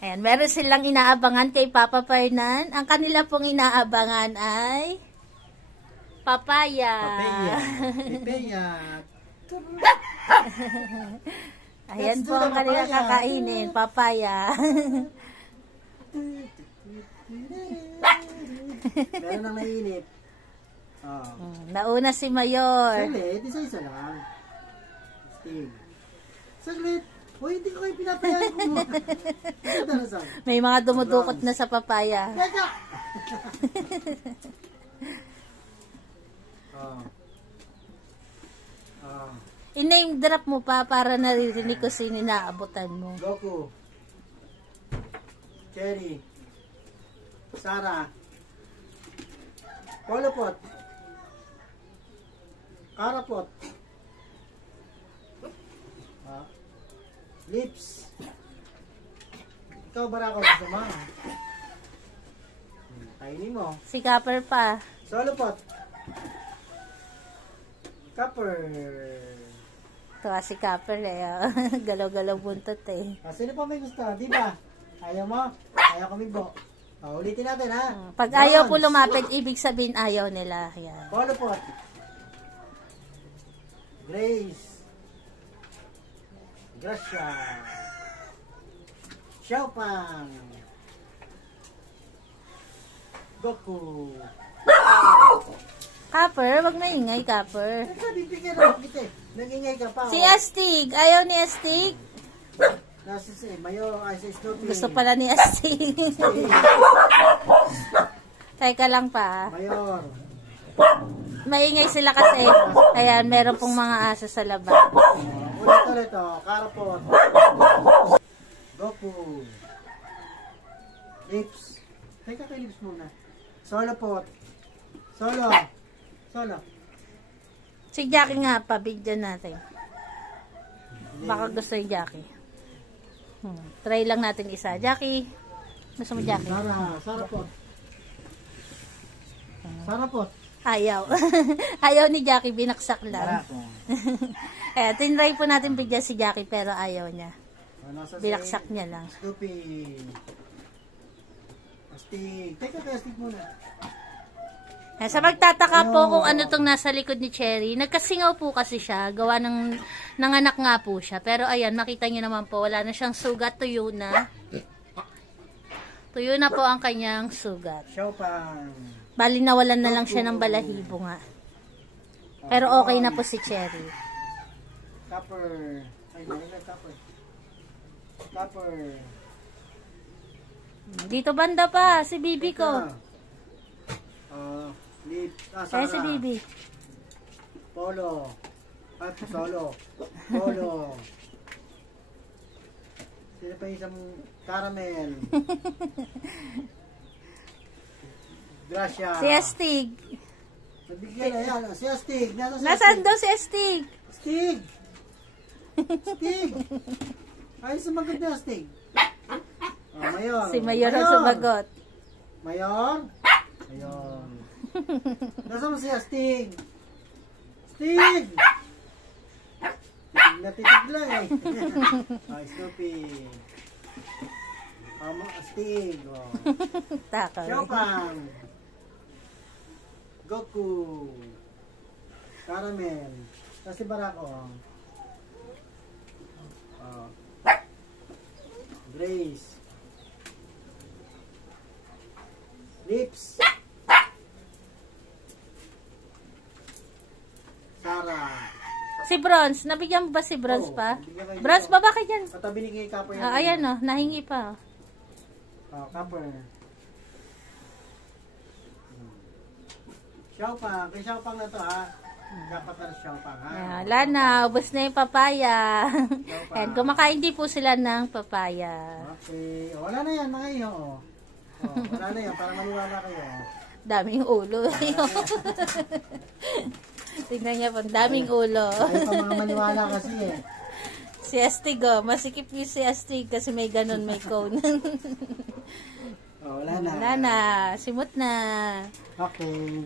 Ayan, meron silang inaabangan kay Papa Fernan. Ang kanila pong inaabangan ay papaya. Papaya. Ayan po ang kanila kakainin, papaya. Meron nang mainit. Oh. Nauna si Mayor. Saglit, isa-isa lang. Stig. Saglit. Uy, hindi ko kayo pinapayagan ko mo. May mga dumudukot na sa papaya. Teka! I-name drop mo pa para naririnig ko sino inaabutan mo. Goku. Cherry. Sarah. Polopot. Karapot. Lips. Ikaw Barako, gusto mo? Kainin mo. Si Copper pa. Solopot. Copper. Ito si Copper eh. Galaw-galaw buntot eh. Sino pa may gusto? Di ba? Ayaw mo? Ayaw kumibo. Ulitin natin ha. Pag ayaw po lumapit, ibig sabihin ayaw nila. Yan. Polopot. Grace. Gracia. Xiaopang. Goku. Copper, wag na ingay, Copper. Bibigyan ako kita eh. Nangingay ka pa. Si Astig. Ayaw ni Astig. Nasa si Mayo, ay si Snoopy. Gusto pala ni Astig. Teka lang pa. Mayor. Maingay sila kasi. Ayan, meron pong mga aso sa labas. Ulit oh. Karapot. Goku. Lips. Teka kay lips muna. Solopot. Solo. Solo. Si Jackie nga pa, bigyan natin. Baka gusto yung Jackie. Try lang natin isa. Jackie. Gusto mo Jackie? Sarapot. Sarapot. Ayaw. Ayaw ni Jackie, binaksak lang. Ayan, tinry po natin bigyan si Jackie pero ayaw niya. Binaksak niya lang. Snoopy. Astig. Teka kay Astig muna. Sa magtataka po kung ano tong nasa likod ni Cherry, nagkasingaw po kasi siya, gawa ng nanganak nga po siya. Pero ayan, makita niyo naman po, wala na siyang sugat, tuyo na. Tuyo na po ang kanyang sugat. Xiaopang. Bali nawalan na lang siya ng balahibo nga. Pero okay na po si Cherry. Copper. Ay, nalagay copper. Copper. Dito banda pa, si Bibi ko. Kaya si Bibi. Polo. At solo. Polo. Sino pa isang caramel? Gracia. Si Astig. Nabigyan na yan. Si Astig. Nasaan daw si Astig? Astig. Astig. Ay, sumagot na Astig. Mayor. Si Mayor ang sumagot. Mayor? Ayun. Nasaan mo si Astig? Astig! Natitig lang eh. Ay, Snoopy. Astig. Tako. Xiaopang. Goku. Caramel. Tapos si Barako. Grace. Lips. Sarah. Si Bronze, nabigyan mo ba si Bronze pa? Bigyan kayo Bronze dito. ba? Bakit yan? Katabi ni kay Copper yan. Ayan o, nahingi pa. Copper. Xiaopang. Kay Xiaopang na to ha. Dapat na Xiaopang ha. Wala na, ubos na yung papaya. And kumakain din po sila ng papaya. Okay. Wala na yan mga iyo. Wala na yan. Para maniwala kayo. Daming ulo. Tingnan niya po, daming ulo. Ayaw pa mga maniwala kasi eh. Si Astig oh, masikip yung si Astig kasi may ganun, may cone. Wala na. Wala na, simot na. Okay.